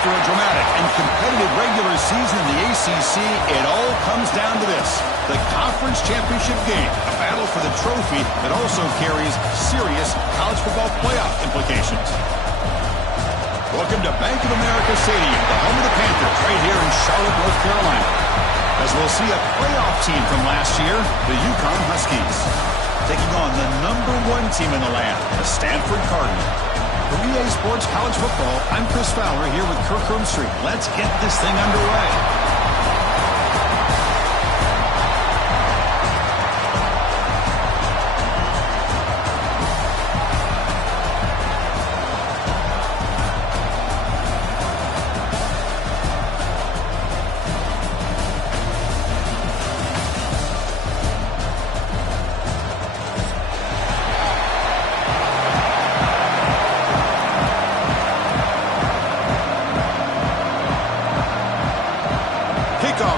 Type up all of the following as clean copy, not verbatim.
After a dramatic and competitive regular season in the ACC, it all comes down to this: the conference championship game, a battle for the trophy that also carries serious college football playoff implications. Welcome to Bank of America Stadium, the home of the Panthers, right here in Charlotte, North Carolina, as we'll see a playoff team from last year, the Uconn Huskies, taking on the #1 team in the land, the Stanford Cardinals. For EA Sports College Football, I'm Chris Fowler here with Kirk Herbstreit. Let's get this thing underway.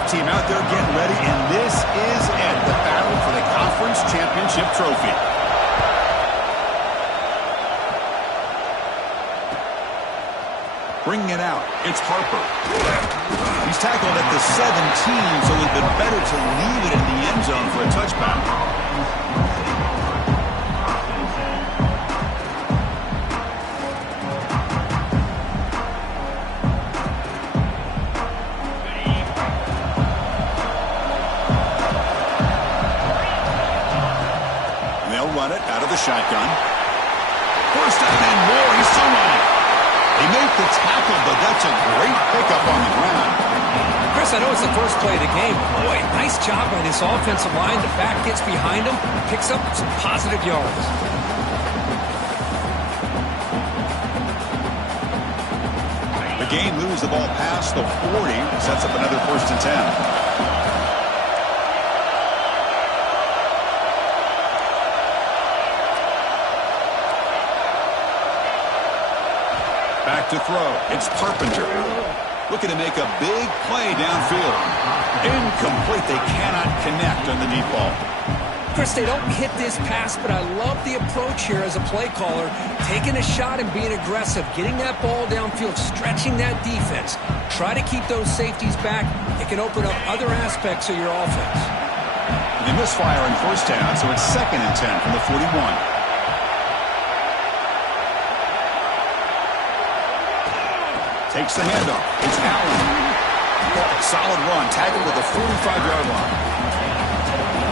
Team out there getting ready, and this is it, the battle for the conference championship trophy. Bringing it out, it's Harper. He's tackled at the 17, so it would have been better to leave it in the end zone for a touchback. Run it out of the shotgun. First down and more. He's still running. He made the tackle, but that's a great pickup on the ground. Chris, I know it's the first play of the game. Boy, nice job by this offensive line. The back gets behind him, picks up some positive yards. The game moves the ball past the 40, sets up another 1st and 10. Back to throw. It's Carpenter. Looking to make a big play downfield. Incomplete. They cannot connect on the deep ball. Chris, they don't hit this pass, but I love the approach here as a play caller. Taking a shot and being aggressive. Getting that ball downfield. Stretching that defense. Try to keep those safeties back. It can open up other aspects of your offense. They misfire in 1st down, so it's 2nd and 10 from the 41. Takes the handoff. It's Allen. Solid run. Tackled at the 45-yard line.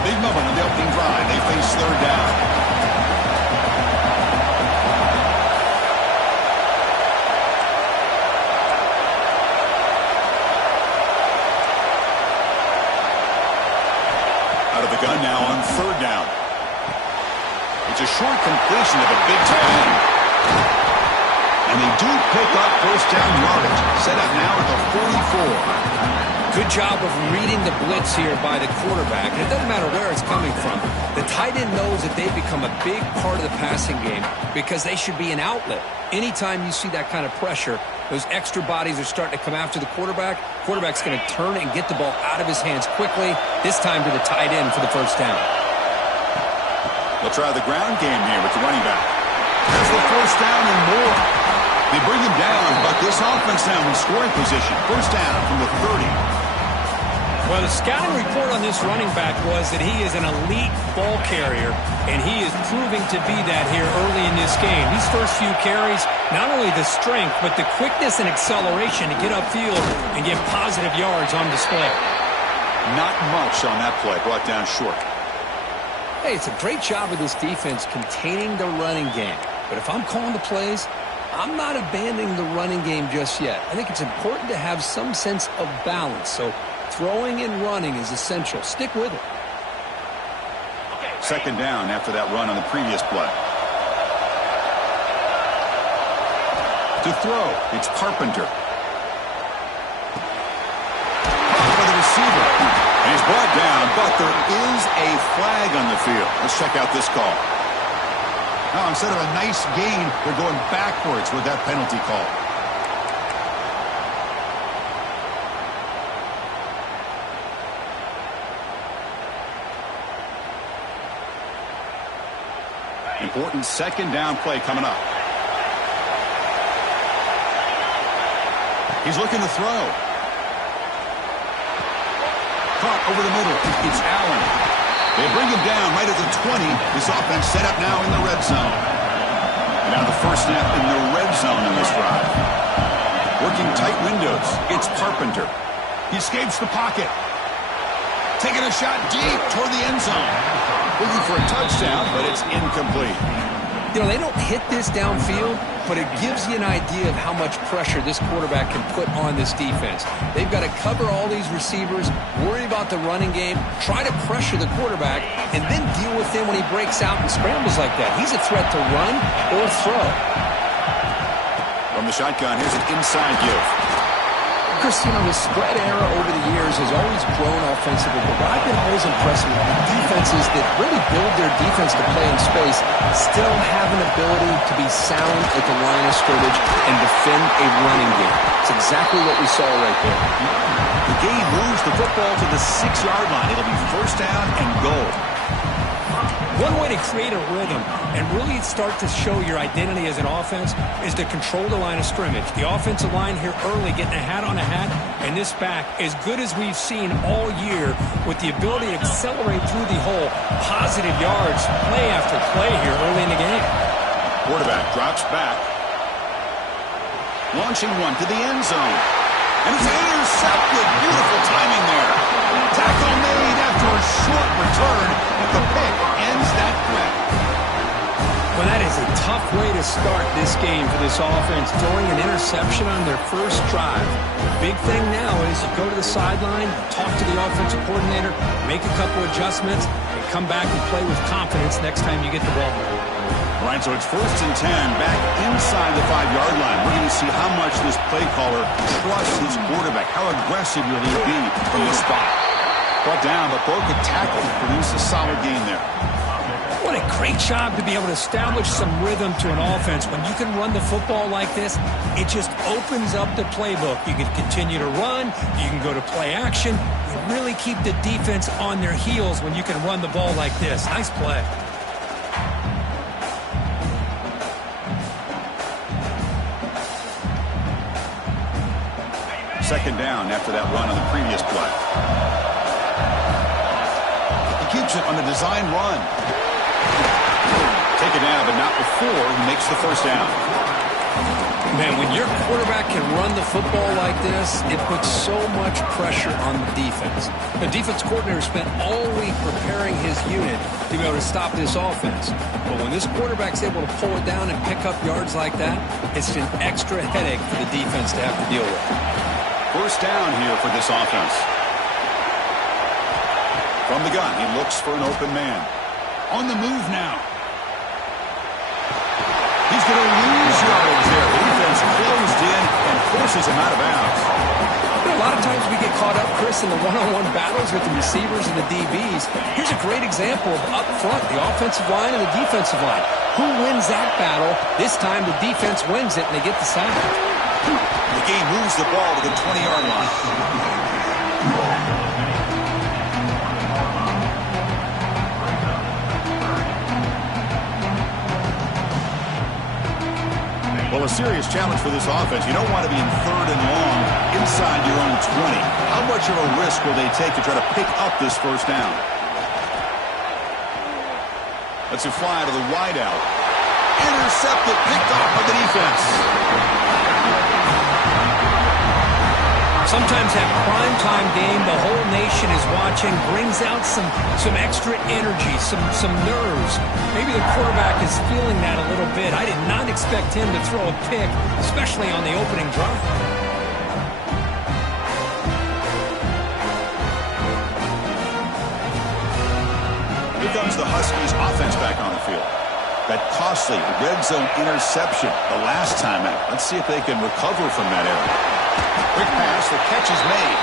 Big moment on the opening drive. They face 3rd down. Out of the gun now on 3rd down. It's a short completion of a big tight end. And they do pick up 1st down yardage. Set up now at the 44. Good job of reading the blitz here by the quarterback. And it doesn't matter where it's coming from. The tight end knows that they've become a big part of the passing game because they should be an outlet. Anytime you see that kind of pressure, those extra bodies are starting to come after the quarterback. Quarterback's going to turn and get the ball out of his hands quickly, this time to the tight end for the 1st down. They'll try the ground game here with the running back. That's the 1st down and more. They bring him down, but this offense now in scoring position. 1st down from the 30. Well, the scouting report on this running back was that he is an elite ball carrier, and he is proving to be that here early in this game. These first few carries, not only the strength, but the quickness and acceleration to get upfield and get positive yards on display. Not much on that play, brought down short. Hey, it's a great job of this defense containing the running game. But if I'm calling the plays, I'm not abandoning the running game just yet. I think it's important to have some sense of balance. So throwing and running is essential. Stick with it. 2nd down after that run on the previous play. To throw, it's Carpenter. Caught by the receiver. And he's brought down, but there is a flag on the field. Let's check out this call. Now, instead of a nice gain, they're going backwards with that penalty call. Important 2nd down play coming up. He's looking to throw. Caught over the middle. It's Allen. They bring him down right at the 20. This offense set up now in the red zone. And now the first snap in the red zone in this drive. Working tight windows. It's Carpenter. He escapes the pocket. Taking a shot deep toward the end zone. Looking for a touchdown, but it's incomplete. You know, they don't hit this downfield, but it gives you an idea of how much pressure this quarterback can put on this defense. They've got to cover all these receivers, worry about the running game, try to pressure the quarterback, and then deal with him when he breaks out and scrambles like that. He's a threat to run or throw. From the shotgun, here's an inside give. Chris, you know, the spread era over the years has always grown offensively, but what I've been always impressed with defenses that really build their defense to play in space still have an ability to be sound at the line of scrimmage and defend a running game. It's exactly what we saw right there. The game moves the football to the 6-yard line. It'll be first down and goal. One way to create a rhythm and really start to show your identity as an offense is to control the line of scrimmage. The offensive line here early getting a hat on a hat, and this back as good as we've seen all year with the ability to accelerate through the hole. Positive yards, play after play here early in the game. Quarterback drops back. Launching one to the end zone. And it's intercepted. Beautiful timing there. Tackle made after a short return. The pick ends that threat. Well, that is a tough way to start this game for this offense, throwing an interception on their first drive. The big thing now is you go to the sideline, talk to the offensive coordinator, make a couple adjustments, and come back and play with confidence next time you get the ball. All right, so it's first and 10, back inside the 5-yard line. We're going to see how much this play caller trusts his quarterback. How aggressive will he be from this spot? Brought down, but broke a tackle to produce a solid gain there. What a great job to be able to establish some rhythm to an offense. When you can run the football like this, it just opens up the playbook. You can continue to run. You can go to play action. You really keep the defense on their heels when you can run the ball like this. Nice play. Second down after that run on the previous play. He keeps it on the design run. Take it down, but not before he makes the first down. Man, when your quarterback can run the football like this, it puts so much pressure on the defense. The defense coordinator spent all week preparing his unit to be able to stop this offense. But when this quarterback's able to pull it down and pick up yards like that, it's an extra headache for the defense to have to deal with. First down here for this offense. From the gun, he looks for an open man. On the move now. He's going to lose yards there. The defense closed in and forces him out of bounds. A lot of times we get caught up, Chris, in the one-on-one battles with the receivers and the DBs. Here's a great example of up front, the offensive line and the defensive line. Who wins that battle? This time the defense wins it and they get the sack. The game moves the ball to the 20-yard line. Well, a serious challenge for this offense. You don't want to be in third and long inside your own 20. How much of a risk will they take to try to pick up this first down? Let's it fly to the wideout. Intercepted, picked off by the defense. Sometimes that primetime game, the whole nation is watching, brings out some extra energy, some nerves. Maybe the quarterback is feeling that a little bit. I did not expect him to throw a pick, especially on the opening drive. Here comes the Huskies offense back on the field. That costly red zone interception the last time out. Let's see if they can recover from that error. Quick pass, the catch is made.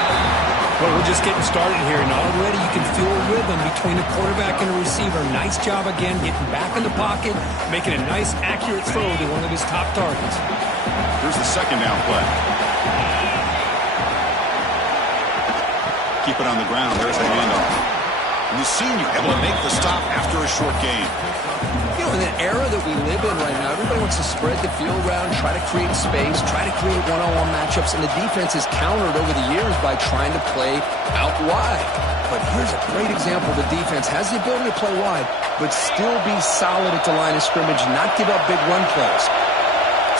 Well, we're just getting started here, and already you can feel a rhythm between a quarterback and a receiver. Nice job again, getting back in the pocket, making a nice, accurate throw to one of his top targets. Here's the second down play. Keep it on the ground. There's the handoff. And the senior able to make the stop after a short gain. You know, in the era that we live in right now, everybody wants to spread the field around, try to create space, try to create one-on-one matchups, and the defense is countered over the years by trying to play out wide. But here's a great example. The defense has the ability to play wide, but still be solid at the line of scrimmage, not give up big run plays.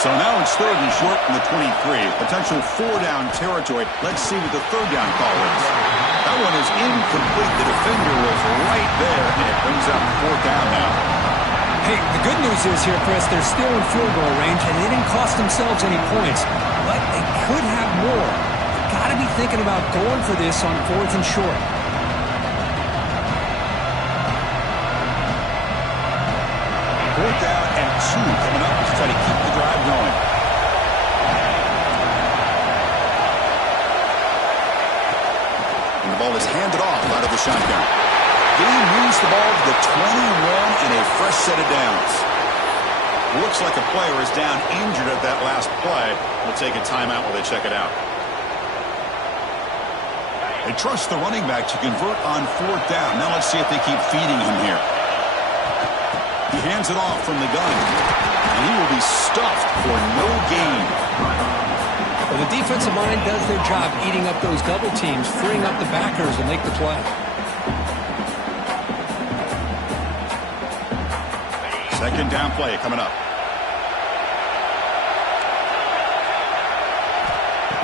So now it's 3rd and short from the 23. Potential 4-down territory. Let's see what the 3rd down call is. That one is incomplete. The defender was right there, and it brings up 4th down now. Hey, the good news is here, Chris, they're still in field goal range, and they didn't cost themselves any points. But they could have more. You've got to be thinking about going for this on 4th and short. 4th down and 2 coming up to try to keep the drive going. And the ball is handed off out of the shotgun. He moves the ball to the 21 and a fresh set of downs. Looks like a player is down injured at that last play. We'll take a timeout while they check it out. They trust the running back to convert on 4th down. Now let's see if they keep feeding him here. He hands it off from the gun, and he will be stuffed for no gain. Well, the defensive line does their job eating up those double teams, freeing up the backers to make the play. 2nd down play coming up.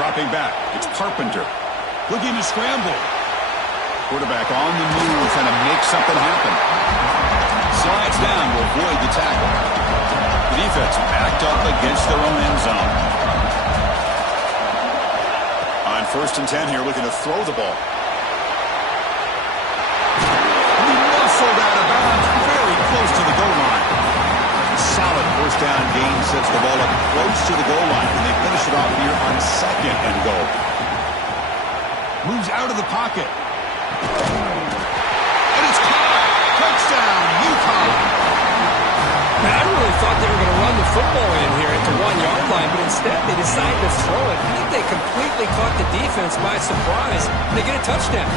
Dropping back, it's Carpenter. Looking to scramble. Quarterback on the move, trying to make something happen. Slides down to avoid the tackle. The defense backed up against their own end zone. On 1st and 10 here, looking to throw the ball. He muscled out of bounds, very close to the goal line. Solid 1st down gain sets the ball up close to the goal line, and they finish it off here on 2nd and goal. Moves out of the pocket. And it's caught. Touchdown, Uconn. Man, I really thought they were going to run the football in here at the 1-yard line, but instead they decided to throw it. I think they completely caught the defense by surprise, and they get a touchdown.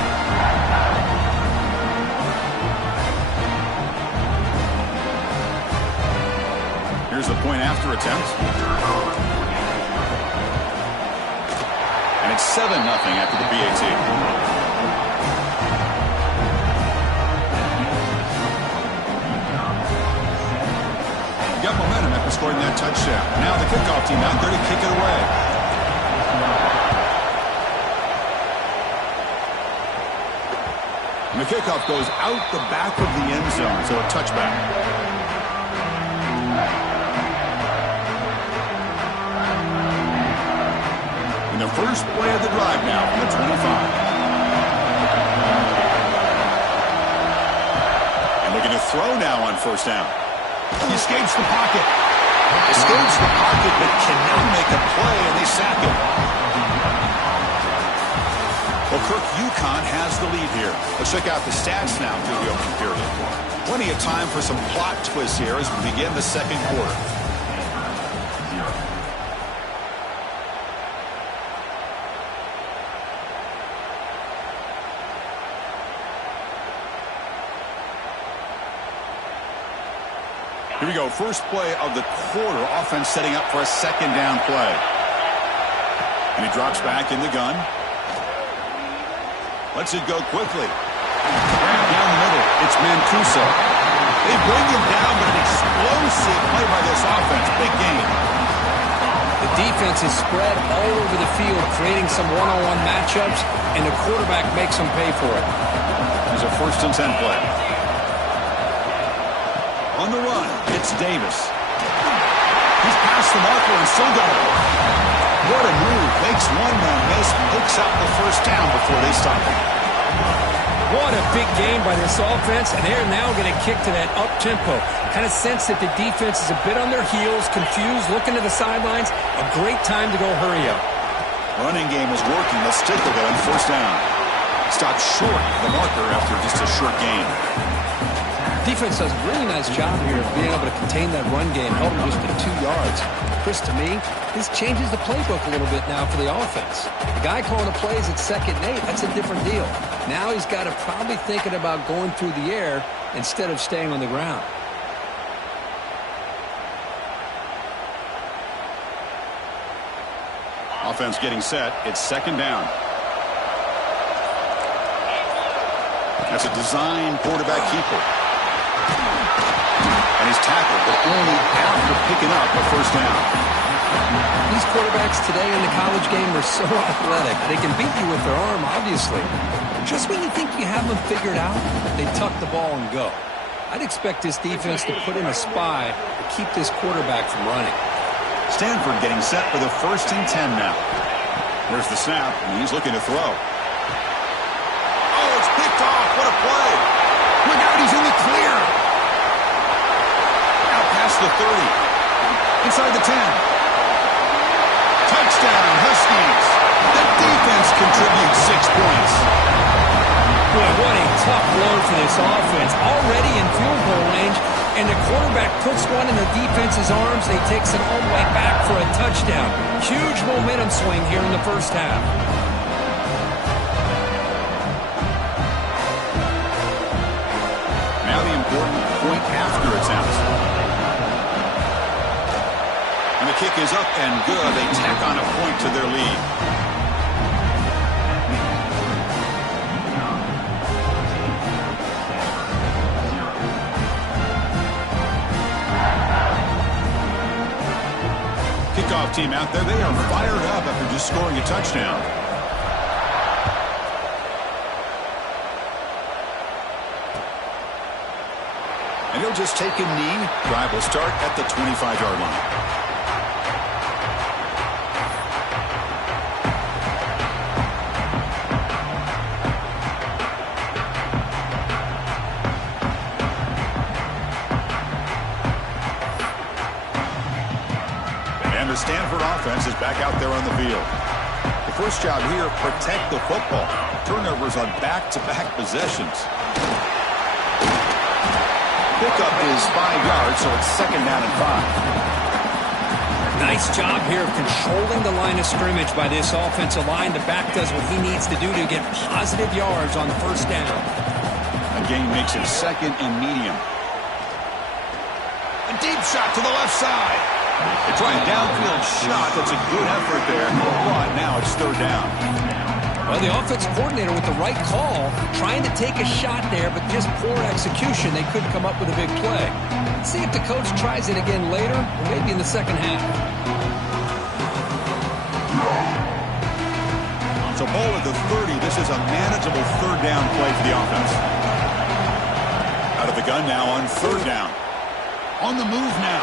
Here's the point after attempt. And it's 7-0 after the PAT. Got momentum after scoring that touchdown. Now the kickoff team out there to kick it away. And the kickoff goes out the back of the end zone, so a touchback. And the first play of the drive now from the 25. And looking to throw now on 1st down. He escapes the pocket. Escapes the pocket, but cannot make a play, and they sack him. Well, Kirk, Uconn has the lead here. Let's check out the stats now through the opening period. Plenty of time for some plot twists here as we begin the 2nd quarter. Here we go. First play of the quarter. Offense setting up for a 2nd down play. And he drops back in the gun. Lets it go quickly. Down the middle. It's Mancuso. They bring him down, but an explosive play by this offense. Big game. The defense is spread all over the field, creating some one-on-one matchups, and the quarterback makes them pay for it. There's a 1st and 10 play. On the run, it's Davis. He's past the marker and still got it. What a move. Makes one man miss, picks up the 1st down before they stop him. What a big game by this offense, and they're now going to kick to that up-tempo. Kind of sense that the defense is a bit on their heels, confused, looking to the sidelines. A great time to go hurry up. Running game is working. They'll stick with it on 1st down. Stop short of the marker after just a short gain. Defense does a really nice job here of being able to contain that run game, held him just to 2 yards. Chris, to me, this changes the playbook a little bit now for the offense. The guy calling the plays at 2nd and 8, that's a different deal. Now he's got to probably thinking about going through the air instead of staying on the ground. Offense getting set. It's second down. That's a design quarterback keeper. And he's tackled, but only after picking up a first down. These quarterbacks today in the college game are so athletic. They can beat you with their arm, obviously. Just when you think you have them figured out, they tuck the ball and go. I'd expect this defense to put in a spy to keep this quarterback from running. Stanford getting set for the 1st and 10 now. There's the snap, and he's looking to throw. Oh, it's picked off. What a play. Look out, he's in the clear. Out past the 30. Inside the 10. Touchdown, Huskies. The defense contributes 6 points. Boy, what a tough blow for this offense. Already in field goal range, and the quarterback puts one in the defense's arms. They takes it all the way back for a touchdown. Huge momentum swing here in the first half. Now the important point after attempt. And the kick is up and good. They tack on a point to their lead. Kickoff team out there. They are fired up after just scoring a touchdown. And he'll just take a knee. Drive will start at the 25-yard line. And the Stanford offense is back out there on the field. The first job here, protect the football. Turnovers on back-to-back possessions. Pickup is 5 yards, so it's second down and 5. Nice job here of controlling the line of scrimmage by this offensive line. The back does what he needs to do to get positive yards on first down. A gain makes it second and medium. A deep shot to the left side. They try a downfield shot. That's a good effort there. But now it's third down. Well, the offensive coordinator with the right call, trying to take a shot there, but just poor execution. They couldn't come up with a big play. Let's see if the coach tries it again later, or maybe in the second half. So ball at the 30. This is a manageable third down play for the offense. Out of the gun now on third down. On the move now.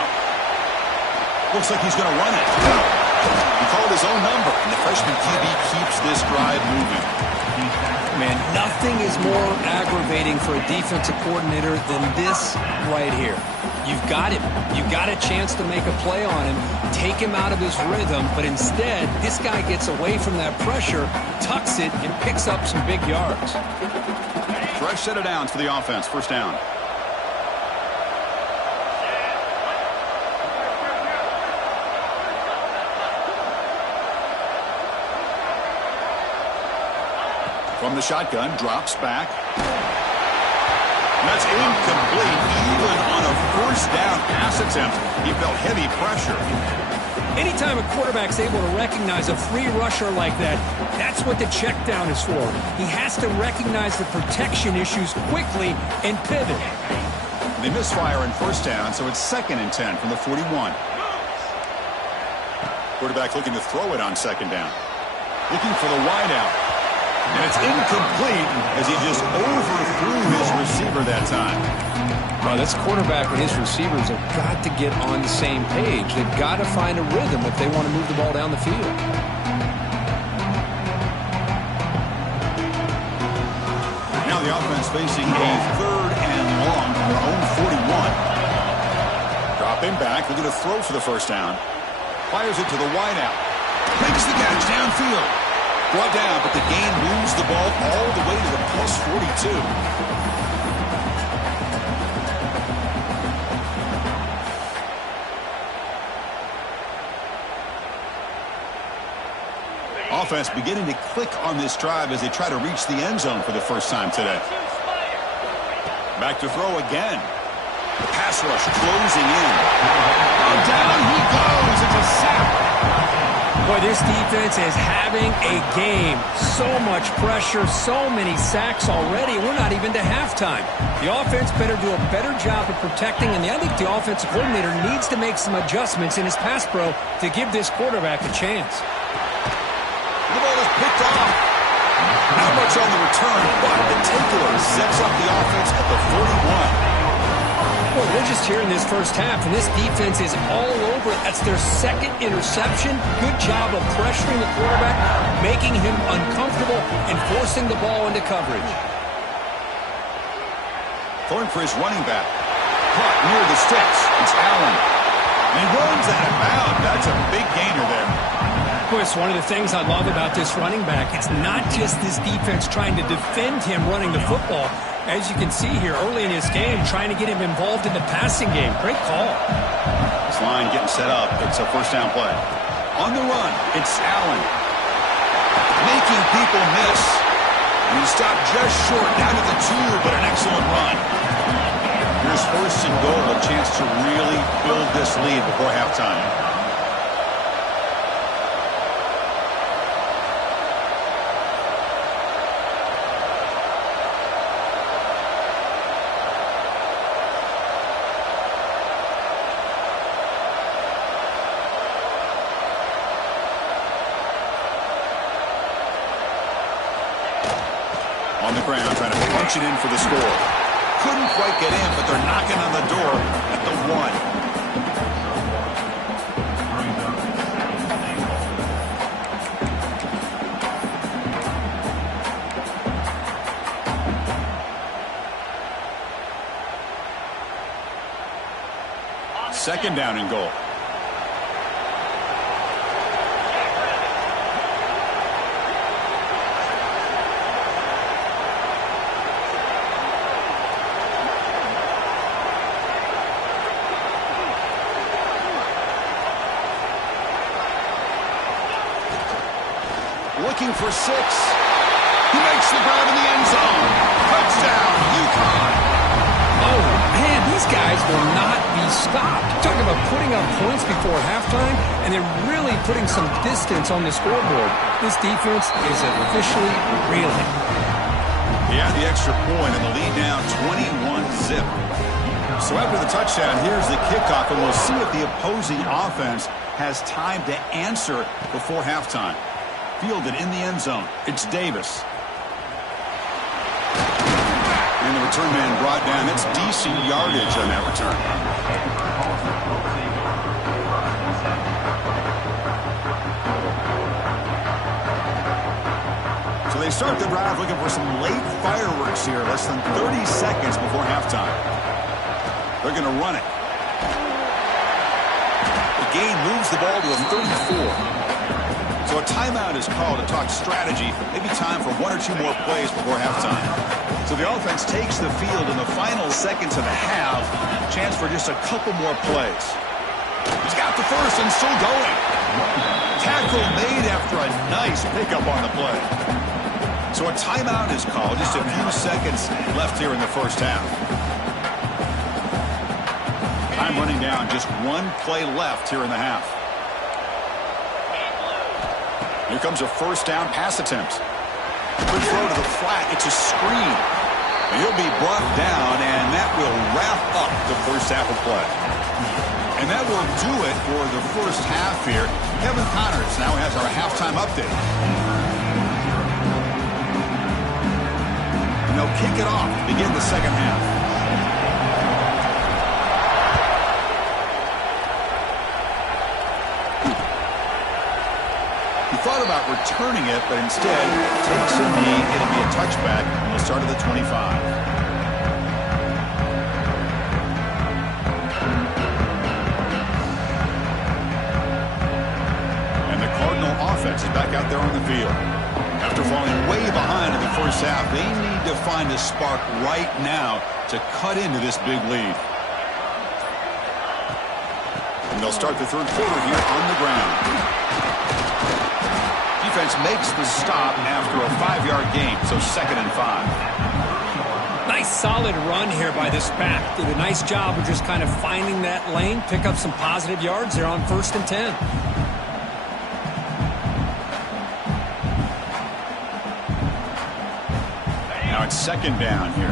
Looks like he's going to run it. He called his own number, and the freshman QB keeps this drive moving. Man, nothing is more aggravating for a defensive coordinator than this right here. You've got him. You've got a chance to make a play on him, take him out of his rhythm, but instead, this guy gets away from that pressure, tucks it, and picks up some big yards. Fresh set of downs for the offense. First down. From the shotgun, drops back. And that's incomplete. Even on a first down pass attempt, he felt heavy pressure. Anytime a quarterback's able to recognize a free rusher like that, that's what the check down is for. He has to recognize the protection issues quickly and pivot. They misfire in first down, so it's second and 10 from the 41. Quarterback looking to throw it on second down. Looking for the wideout. And it's incomplete as he just overthrew his receiver that time. Well, this quarterback and his receivers have got to get on the same page. They've got to find a rhythm if they want to move the ball down the field. Now the offense facing a third and long from their own 41. Dropping back, looking to throw for the first down. Fires it to the wideout. Makes the catch downfield. Brought down, but the gain moves the ball all the way to the plus 42. Offense beginning to click on this drive as they try to reach the end zone for the first time today. Back to throw again. The pass rush closing in. And down he goes. It's a sack. Boy, this defense is having a game. So much pressure, so many sacks already. We're not even to halftime. The offense better do a better job of protecting, and I think the offensive coordinator needs to make some adjustments in his pass pro to give this quarterback a chance. The ball is picked off. Not much on the return, but the takeaway sets up the offense at the 41. Well, we're just here in this first half, and this defense is all over it. That's their second interception. Good job of pressuring the quarterback, making him uncomfortable, and forcing the ball into coverage. Throwing for his running back. Caught near the sticks. It's Allen. And he runs out of bounds. That's a big gainer there. Boy, it's one of the things I love about this running back. It's not just this defense trying to defend him running the football. As you can see here early in his game, trying to get him involved in the passing game. Great call. This line getting set up. It's a first down play. On the run, it's Allen. Making people miss. And he stopped just short, down to the 2, but an excellent run. Here's first and goal, a chance to really build this lead before halftime. On the ground, trying to punch it in for the score. Couldn't quite get in, but they're knocking on the door at the 1. Second down and goal. Looking for 6. He makes the grab in the end zone. Touchdown, Uconn. Oh, man, these guys will not be stopped. Talking about putting up points before halftime, and they're really putting some distance on the scoreboard. This defense is officially reeling. He had the extra point, and the lead now 21-zip. So after the touchdown, here's the kickoff, and we'll see if the opposing offense has time to answer before halftime. Fielded in the end zone. It's Davis. And the return man brought down. That's decent yardage on that return. So they start the drive looking for some late fireworks here. Less than 30 seconds before halftime. They're going to run it. The gain moves the ball to the 34. So a timeout is called to talk strategy. Maybe time for 1 or 2 more plays before halftime. So the offense takes the field in the final seconds of the half. Chance for just a couple more plays. He's got the first and still going. Tackle made after a nice pickup on the play. So a timeout is called. Just a few seconds left here in the first half. Time running down. Just 1 play left here in the half. Here comes a first down pass attempt. Good throw to the flat. It's a screen. He'll be brought down, and that will wrap up the first half of play. And that will do it for the first half here. Kevin Connors now has our halftime update. And they'll kick it off to begin the second half. Thought about returning it, but instead takes a knee. It'll be a touchback. They'll start at the 25. And the Cardinal offense is back out there on the field. After falling way behind in the first half, they need to find a spark right now to cut into this big lead. And they'll start the third quarter here on the ground. Defense makes the stop after a 5-yard gain, so 2nd and 5. Nice solid run here by this back. Did a nice job of just kind of finding that lane, pick up some positive yards there on 1st and 10. Now it's second down here.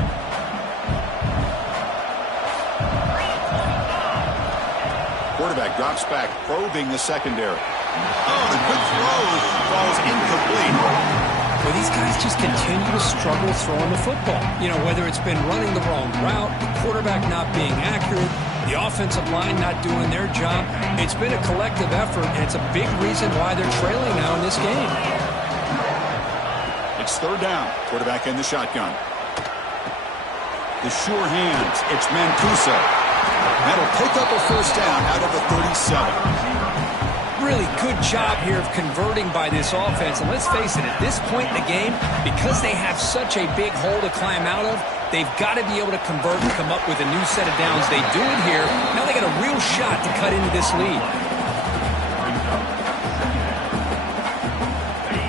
Quarterback drops back, probing the secondary. Oh, the quick throw falls incomplete. Well, these guys just continue to struggle throwing the football. You know, whether it's been running the wrong route, the quarterback not being accurate, the offensive line not doing their job. It's been a collective effort, and it's a big reason why they're trailing now in this game. It's third down. Quarterback in the shotgun. The sure hands. It's Mancuso. That'll pick up a first down out of the 37. Really good job here of converting by this offense. And let's face it, at this point in the game, because they have such a big hole to climb out of, they've got to be able to convert and come up with a new set of downs. They do it here. Now they got a real shot to cut into this lead.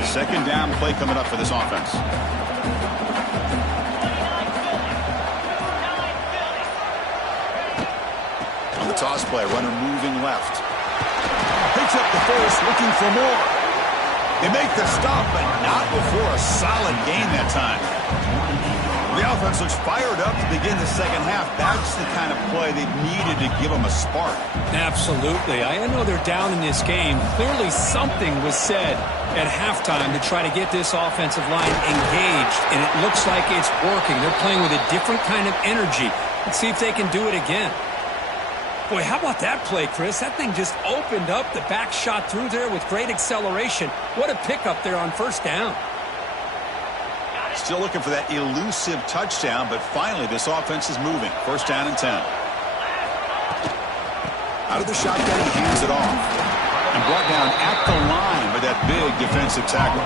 Second down play coming up for this offense. On the toss play, runner moving left. Picks up the first, looking for more. They make the stop, but not before a solid gain that time. The offense looks fired up to begin the second half. That's the kind of play they needed to give them a spark. Absolutely. I know they're down in this game. Clearly something was said at halftime to try to get this offensive line engaged, and it looks like it's working. They're playing with a different kind of energy. Let's see if they can do it again. Boy, how about that play, Chris? That thing just opened up. The back shot through there with great acceleration. What a pickup there on first down. Still looking for that elusive touchdown, but finally this offense is moving. First down and 10. Out of the shotgun, he hands it off. And brought down at the line with that big defensive tackle.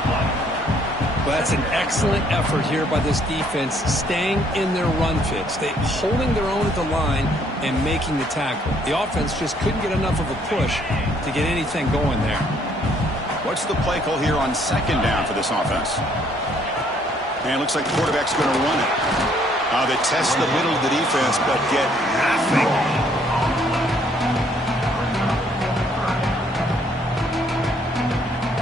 Well, that's an excellent effort here by this defense, staying in their run fits. They holding their own at the line and making the tackle. The offense just couldn't get enough of a push to get anything going there. What's the play call here on second down for this offense? And it looks like the quarterback's going to run it. They test the middle of the defense, but get nothing.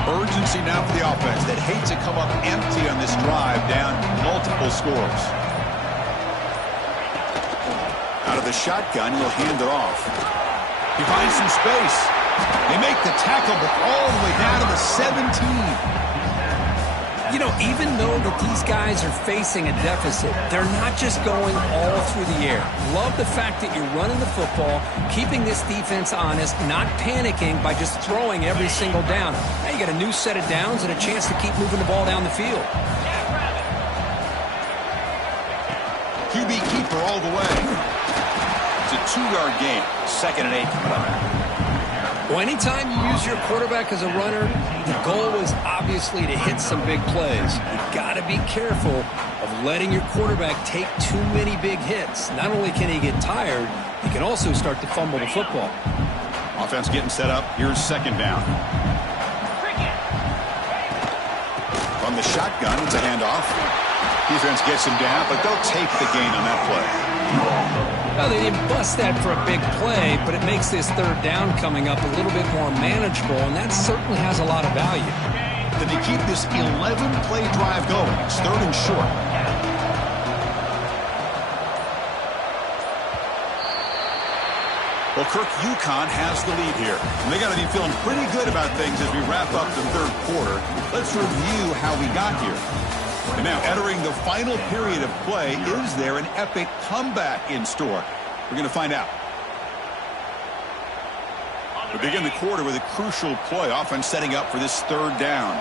Urgency now for the offense that hates to come up empty on this drive, down multiple scores. Out of the shotgun, he'll hand it off. He finds some space. They make the tackle, but all the way down to the 17. You know, even though that these guys are facing a deficit, they're not just going all through the air. Love the fact that you're running the football, keeping this defense honest, not panicking by just throwing every single down. Now you got a new set of downs and a chance to keep moving the ball down the field. QB keeper all the way. It's a 2-yard gain. Second and 8 coming up. Well, anytime you use your quarterback as a runner, the goal is obviously to hit some big plays. You've got to be careful of letting your quarterback take too many big hits. Not only can he get tired, he can also start to fumble the football. Offense getting set up. Here's second down. From the shotgun, it's a handoff. Defense gets him down, but they'll take the gain on that play. Well, they didn't bust that for a big play, but it makes this third down coming up a little bit more manageable, and that certainly has a lot of value. Did they keep this 11-play drive going? It's third and short. Well, Kirk, Uconn has the lead here. And they got to be feeling pretty good about things as we wrap up the third quarter. Let's review how we got here. And now, entering the final period of play, is there an epic comeback in store? We're going to find out. We begin the quarter with a crucial play, offense setting up for this third down.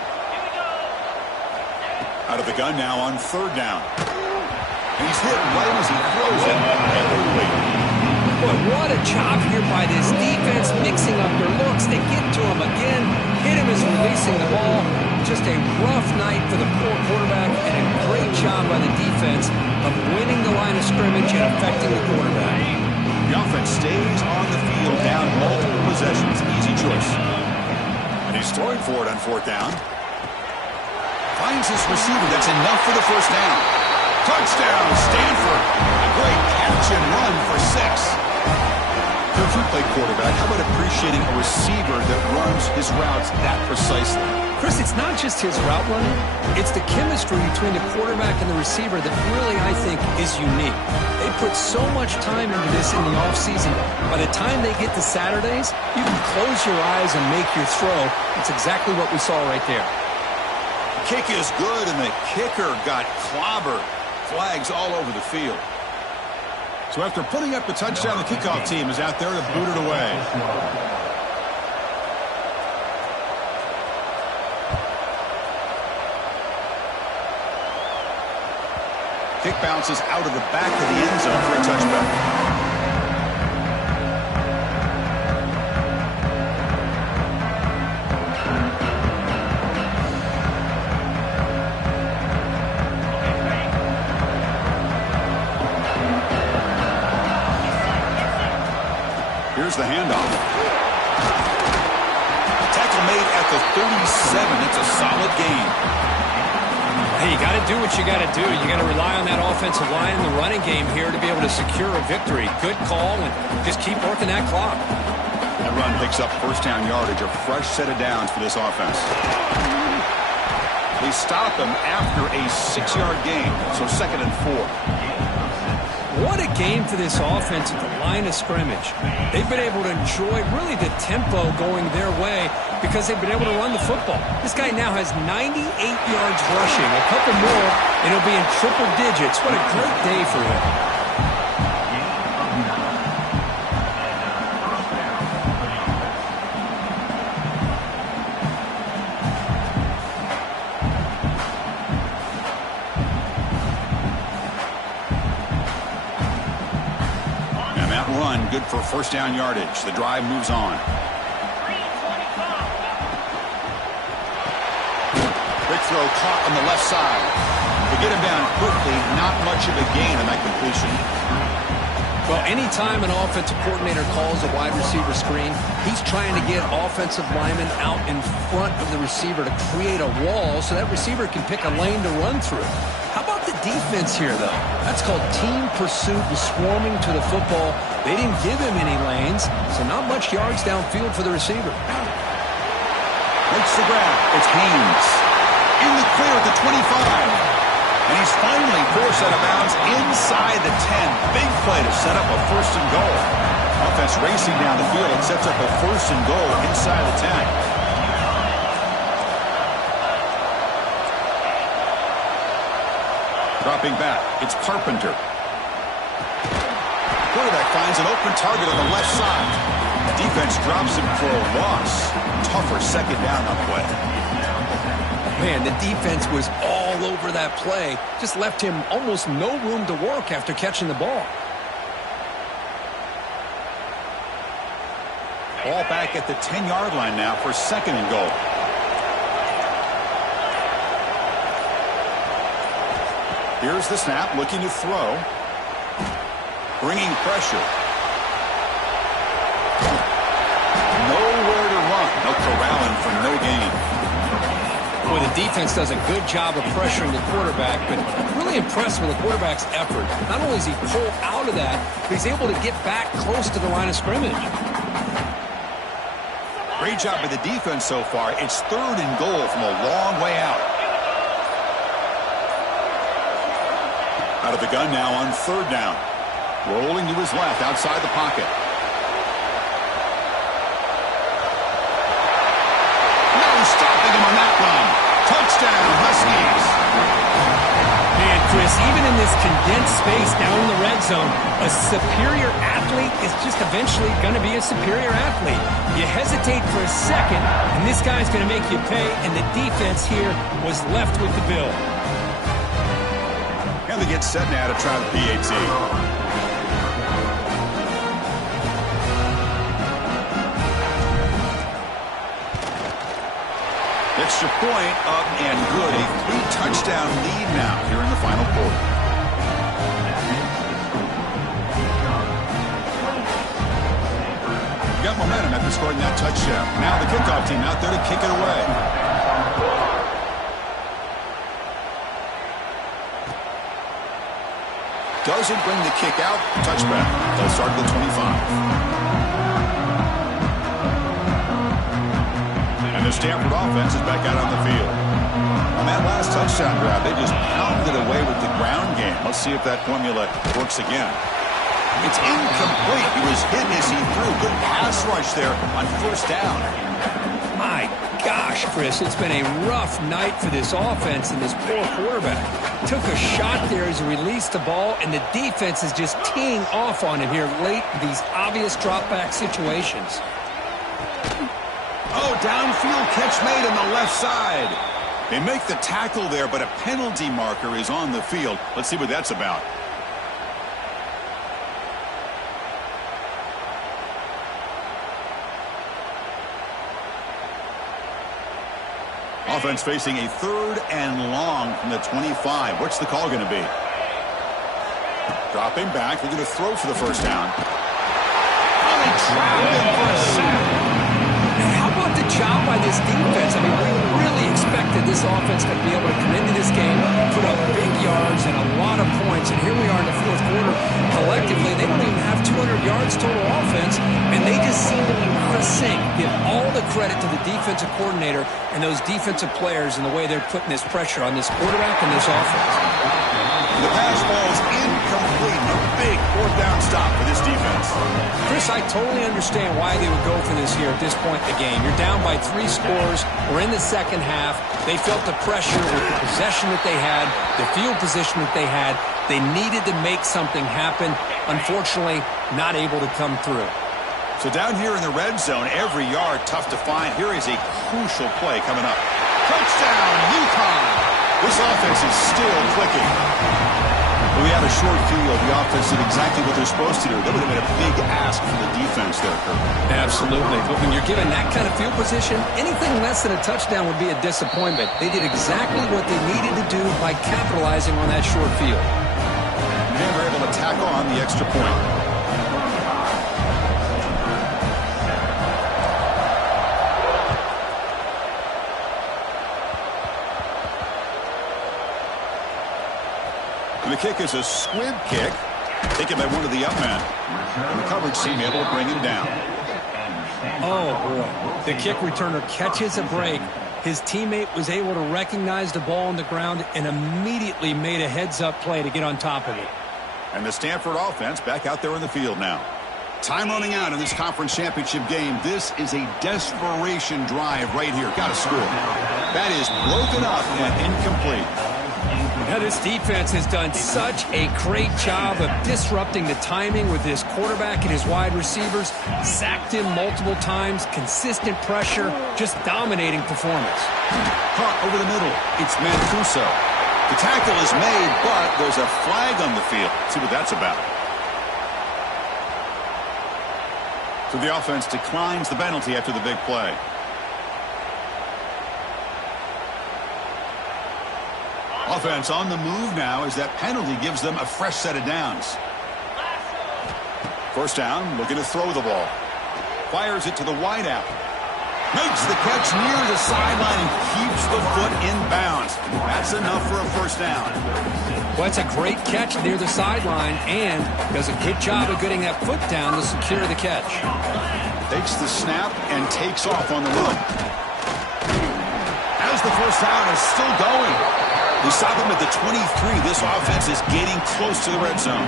Out of the gun now on third down. And he's hit right as he throws it. Boy, what a job here by this defense, mixing up their looks. They get to him again, hit him as releasing the ball. Just a rough night for the poor quarterback, and a great job by the defense of winning the line of scrimmage and affecting the quarterback. The offense stays on the field, down multiple possessions. Easy choice. And he's throwing for it on fourth down. Finds his receiver. That's enough for the first down. Touchdown, Stanford. A great catch and run for 6. Coach, you play quarterback. How about appreciating a receiver that runs his routes that precisely? Chris, it's not just his route running. It's the chemistry between the quarterback and the receiver that really, I think, is unique. They put so much time into this in the offseason. By the time they get to Saturdays, you can close your eyes and make your throw. That's exactly what we saw right there. Kick is good, and the kicker got clobbered. Flags all over the field. So after putting up the touchdown, the kickoff team is out there to boot it away. Kick bounces out of the back of the end zone for a touchback. Here's the handoff. Tackle made at the 37. It's a solid gain. Hey, you got to do what you got to do. You got to rely on that offensive line in the running game here to be able to secure a victory. Good call, and just keep working that clock. That run picks up first down yardage, a fresh set of downs for this offense. They stop him after a 6-yard gain, so 2nd and 4. What a game for this offense at the line of scrimmage. They've been able to enjoy really the tempo going their way because they've been able to run the football. This guy now has 98 yards rushing, a couple more, and he'll be in triple digits. What a great day for him. Good for first down yardage. The drive moves on. Quick throw caught on the left side. To get him down quickly, not much of a gain on that completion. Well, anytime an offensive coordinator calls a wide receiver screen, he's trying to get offensive linemen out in front of the receiver to create a wall so that receiver can pick a lane to run through. How about the defense here, though? That's called team pursuit and swarming to the football. They didn't give him any lanes, so not much yards downfield for the receiver. Makes the grab. It's Haynes. In the clear at the 25. And he's finally forced out of bounds inside the 10. Big play to set up a first and goal. Offense racing down the field and sets up a first and goal inside the 10. Dropping back, it's Carpenter. Quarterback finds an open target on the left side. Defense drops him for a loss. Tougher second down on the way. Man, the defense was all over that play. Just left him almost no room to work after catching the ball. Ball back at the 10-yard line now for second and goal. Here's the snap, looking to throw. Bringing pressure. Nowhere to run. No corralling for no gain. Boy, the defense does a good job of pressuring the quarterback, but really impressed with the quarterback's effort. Not only does he pull out of that, but he's able to get back close to the line of scrimmage. Great job by the defense so far. It's third and goal from a long way out. Out of the gun now on third down. Rolling to his left outside the pocket. No stopping him on that run. Touchdown, Huskies. Man, Chris, even in this condensed space down in the red zone, a superior athlete is just eventually going to be a superior athlete. You hesitate for a second, and this guy's going to make you pay, and the defense here was left with the bill. And they get set now to try the PAT. Extra point up and good. A 3-touchdown lead now here in the final quarter. Got momentum after scoring that touchdown. Now the kickoff team out there to kick it away. Doesn't bring the kick out. Touchback. They'll start at the 25. And And the Stanford offense is back out on the field. On that last touchdown drive, they just pounded away with the ground game. Let's see if that formula works again. It's incomplete. He was hit as he threw. Good pass rush there on first down. My gosh, Chris, it's been a rough night for this offense and this poor quarterback. Took a shot there as he released the ball, and the defense is just teeing off on him here late in these obvious drop-back situations. Oh, downfield catch made on the left side. They make the tackle there, but a penalty marker is on the field. Let's see what that's about. Offense facing a 3rd and long from the 25. What's the call going to be? Dropping back. They're going to throw for the first down. Oh, they trapped him for a sack. And how about the job by this defense? I mean, we really expected this offense to be able to come into this game, put up big yards and a lot of points. And here we are in the 4th quarter. Collectively, they don't even have 200 yards total offense, and they just seem to be out of sync. Give all the credit to the defensive coordinator and those defensive players and the way they're putting this pressure on this quarterback and this offense. The pass ball's incomplete. A big 4th down stop for this defense. Chris, I totally understand why they would go for this here at this point in the game. You're down by 3 scores. We're in the second half. They felt the pressure with the possession that they had, the field position that they had. They needed to make something happen. Unfortunately, not able to come through. So down here in the red zone, every yard tough to find. Here is a crucial play coming up. Touchdown, Uconn! This offense is still clicking. We had a short field. The offense did exactly what they're supposed to do. That would have been a big ask for the defense there, Kirk. Absolutely. But when you're given that kind of field position, anything less than a touchdown would be a disappointment. They did exactly what they needed to do by capitalizing on that short field. And they were able to tack on the extra point. And the kick is a squib kick, taken by one of the up men. And the coverage team able to bring him down. Oh, boy. The kick returner catches a break. His teammate was able to recognize the ball on the ground and immediately made a heads-up play to get on top of it. And the Stanford offense back out there in the field now. Time running out in this conference championship game. This is a desperation drive right here. Got to score. That is broken up and incomplete. Now, this defense has done such a great job of disrupting the timing with his quarterback and his wide receivers. Sacked him multiple times, consistent pressure, just dominating performance. Caught over the middle. It's Mancuso. The tackle is made, but there's a flag on the field. Let's see what that's about. So the offense declines the penalty after the big play. Offense on the move now as that penalty gives them a fresh set of downs. First down, looking to throw the ball. Fires it to the wideout. Makes the catch near the sideline and keeps the foot in bounds. That's enough for a first down. Well, it's a great catch near the sideline and does a good job of getting that foot down to secure the catch. Takes the snap and takes off on the run. As the first down is still going. They stop him at the 23. This offense is getting close to the red zone.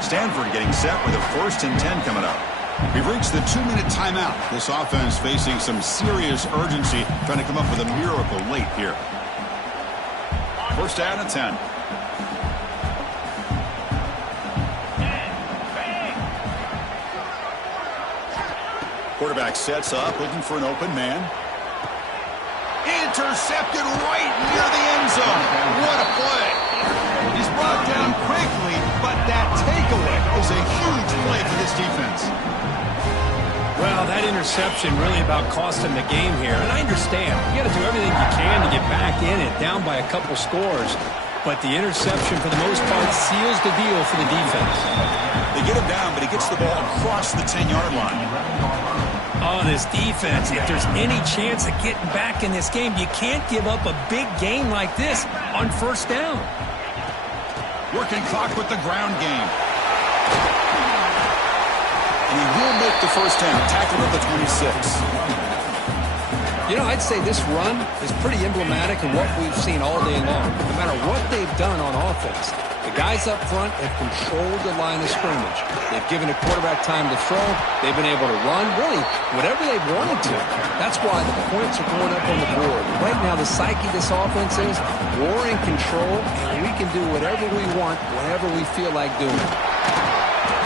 Stanford getting set with a 1st and 10 coming up. We've reached the 2-minute timeout. This offense facing some serious urgency, trying to come up with a miracle late here. First down and 10. Quarterback sets up, looking for an open man. Intercepted right near the end zone. What a play. He's brought down quickly, but that takeaway is a huge play for this defense. Well, that interception really about cost him the game here. And I understand. You got to do everything you can to get back in it, down by a couple scores. But the interception, for the most part, seals the deal for the defense. They get him down, but he gets the ball across the 10-yard line. Oh, this defense, if there's any chance of getting back in this game, you can't give up a big game like this on first down. Working clock with the ground game. and he will make the first down, tackled at the 26. You know, I'd say this run is pretty emblematic of what we've seen all day long. No matter what they've done on offense, the guys up front have controlled the line of scrimmage. They've given the quarterback time to throw. They've been able to run, really, whatever they've wanted to. That's why the points are going up on the board. Right now, the psyche of this offense is we're in control, and we can do whatever we want whenever we feel like doing it.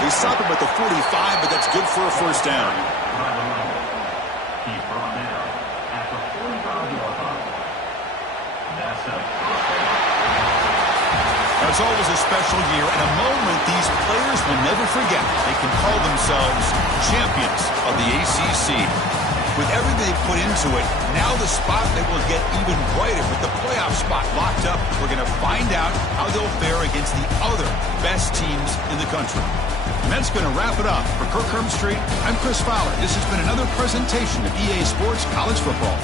They stop him at the 45, but that's good for a first down. It's always a special year and a moment these players will never forget. They can call themselves champions of the ACC. With everything they put into it, now the spotlight will get even brighter. With the playoff spot locked up, we're going to find out how they'll fare against the other best teams in the country. And that's going to wrap it up. For Kirk Street, I'm Chris Fowler. This has been another presentation of EA Sports College Football.